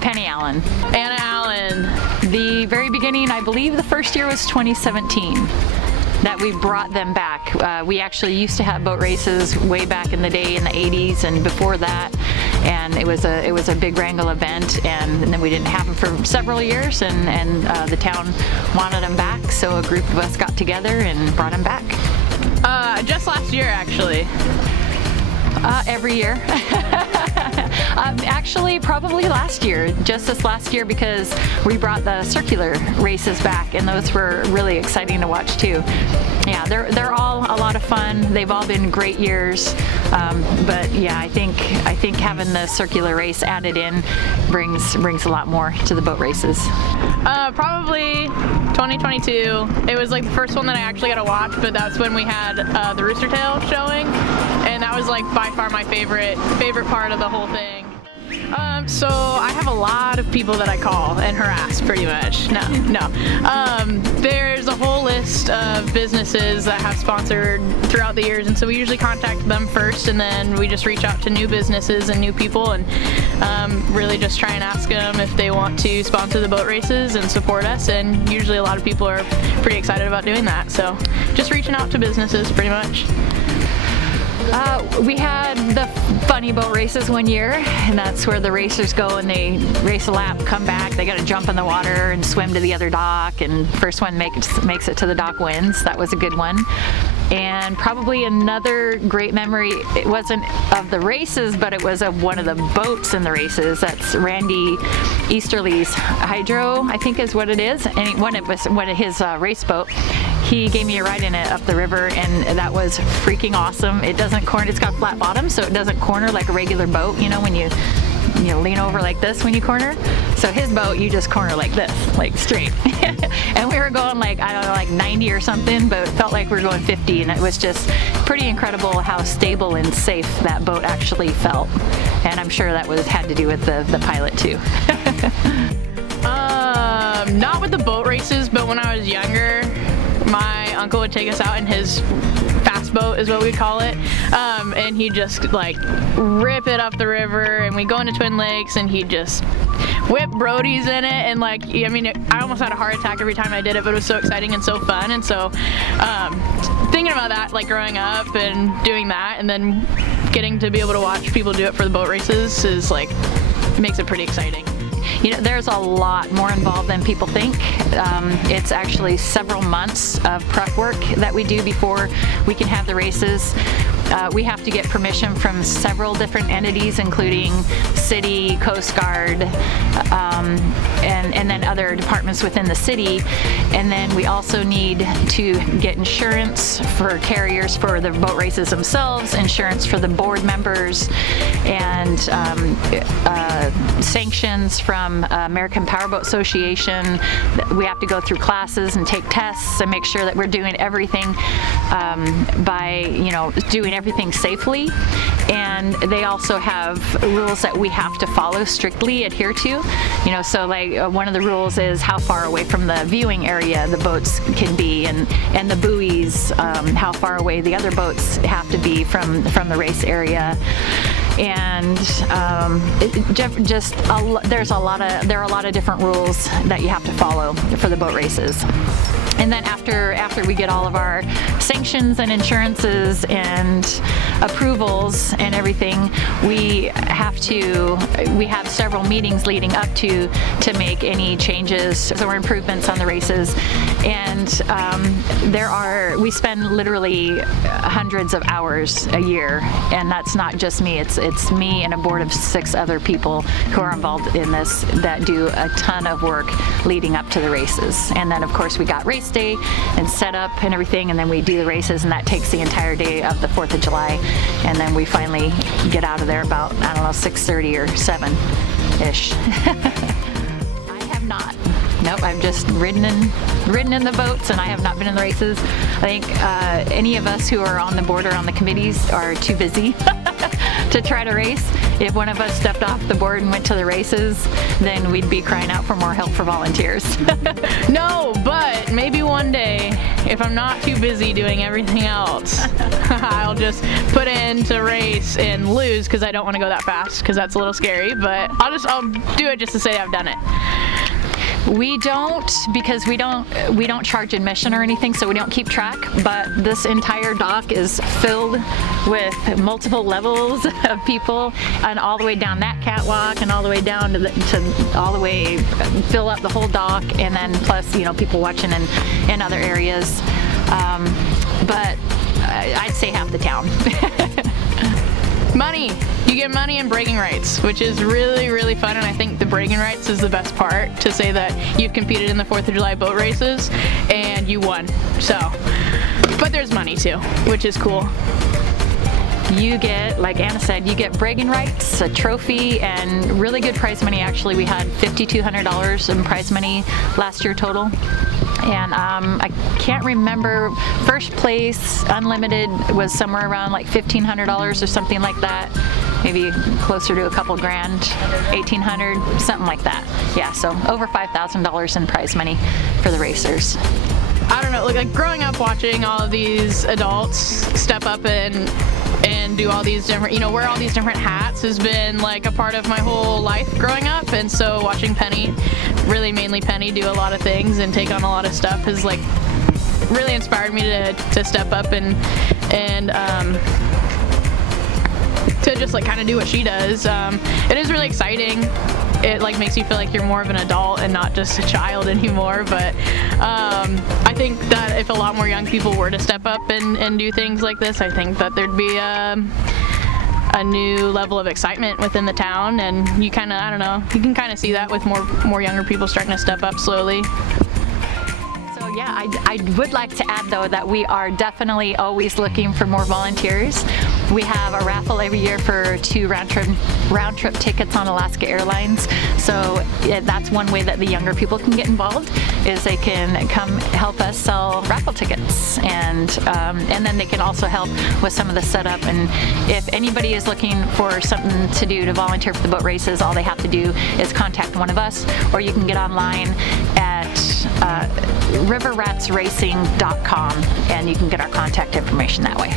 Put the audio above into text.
Penny Allen. Anna Allen. The very beginning, I believe the first year was 2017 that we brought them back. We actually used to have boat races way back in the day in the 80s and before that, and it was a big Wrangell event, and then we didn't have them for several years, and the town wanted them back, so a group of us got together and brought them back. Just last year, actually. Every year. Actually, probably last year, just this last year, because we brought the circular races back, and those were really exciting to watch too. Yeah, they're all a lot of fun. They've all been great years, but yeah, I think having the circular race added in brings a lot more to the boat races. Probably 2022. It was like the first one that I actually got to watch, but that's when we had the Rooster Tail showing, and that was like by far my favorite part of the whole thing. So I have a lot of people that I call and harass, pretty much. No. There's a whole list of businesses that have sponsored throughout the years, and so we usually contact them first, and then we just reach out to new businesses and new people, and really just try and ask them if they want to sponsor the boat races and support us, and usually a lot of people are pretty excited about doing that, so just reaching out to businesses pretty much. We had the funny boat races one year, and that's where the racers go and they race a lap, come back, they got to jump in the water and swim to the other dock, and first one makes it to the dock wins. That was a good one. And probably another great memory, it wasn't of the races, but it was of one of the boats in the races. That's Randy Easterly's Hydro, I think is what it is, and one of his race boat. He gave me a ride in it up the river, and that was freaking awesome. It doesn't corner, it's got flat bottom, so it doesn't corner like a regular boat, you know, when you lean over like this when you corner. So his boat, you just corner like this, like straight. And we were going like, I don't know, like 90 or something, but it felt like we were going 50, and it was just pretty incredible how stable and safe that boat actually felt. And I'm sure that had to do with the pilot too. Not with the boat races, but when I was younger, my uncle would take us out in his fast boat, is what we call it, and he'd just like rip it up the river, and we'd go into Twin Lakes, and he'd just whip Brodies in it, and like, I mean, I almost had a heart attack every time I did it, but it was so exciting and so fun. And so thinking about that, like growing up and doing that, and then getting to be able to watch people do it for the boat races is like, makes it pretty exciting. You know, there's a lot more involved than people think. It's actually several months of prep work that we do before we can have the races. We have to get permission from several different entities, including city, Coast Guard, and then other departments within the city. And then we also need to get insurance for carriers for the boat races themselves, insurance for the board members, and sanctions from American Powerboat Association. We have to go through classes and take tests and make sure that we're doing everything by, doing everything safely. And they also have rules that we have to follow, strictly adhere to. So like one of the rules is how far away from the viewing area the boats can be, and the buoys, how far away the other boats have to be from the race area. And there are a lot of different rules that you have to follow for the boat races. And then after we get all of our sanctions and insurances and approvals and everything, we have several meetings leading up to make any changes or improvements on the races. And we spend literally hundreds of hours a year, and that's not just me. It's me and a board of 6 other people who are involved in this that do a ton of work leading up to the races. And then of course we got race day and set up and everything, and then we do the races, and that takes the entire day of the 4th of July. And then we finally get out of there about, 6:30 or 7-ish. I have not. Nope, I've just ridden in the boats, and I have not been in the races. I think any of us who are on the board or on the committees are too busy to try to race. If one of us stepped off the board and went to the races, then we'd be crying out for more help for volunteers. No, but maybe one day, if I'm not too busy doing everything else, I'll just put in to race and lose because I don't want to go that fast because that's a little scary, but I'll do it just to say I've done it. We don't, because we don't charge admission or anything, so we don't keep track, but this entire dock is filled with multiple levels of people, and all the way down that catwalk and all the way down to all the way fill up the whole dock, and then plus, you know, people watching in other areas. But I'd say half the town. Money. You get money and bragging rights, which is really, really fun, and I think the bragging rights is the best part, to say that you've competed in the 4th of July boat races and you won. So, but there's money too, which is cool. You get, like Anna said, you get bragging rights, a trophy, and really good prize money. Actually, we had $5,200 in prize money last year total. And I can't remember, first place unlimited was somewhere around like $1,500 or something like that. Maybe closer to a couple grand, $1,800, something like that. Yeah, so over $5,000 in prize money for the racers. I don't know, like growing up watching all of these adults step up and do all these different, you know, wear all these different hats has been like a part of my whole life growing up, and so watching Penny, really mainly Penny, do a lot of things and take on a lot of stuff has like really inspired me to step up and to just like kind of do what she does. It is really exciting. It like makes you feel like you're more of an adult and not just a child anymore, but I think that if a lot more young people were to step up and do things like this, I think that there'd be a new level of excitement within the town, and you kind of, I don't know, you can kind of see that with more younger people starting to step up slowly. Yeah, I would like to add though that we are definitely always looking for more volunteers. We have a raffle every year for 2 round trip tickets on Alaska Airlines. So that's one way that the younger people can get involved, is they can come help us sell raffle tickets, and then they can also help with some of the setup. And if anybody is looking for something to do to volunteer for the boat races, all they have to do is contact one of us, or you can get online at riverratsracing.com and you can get our contact information that way.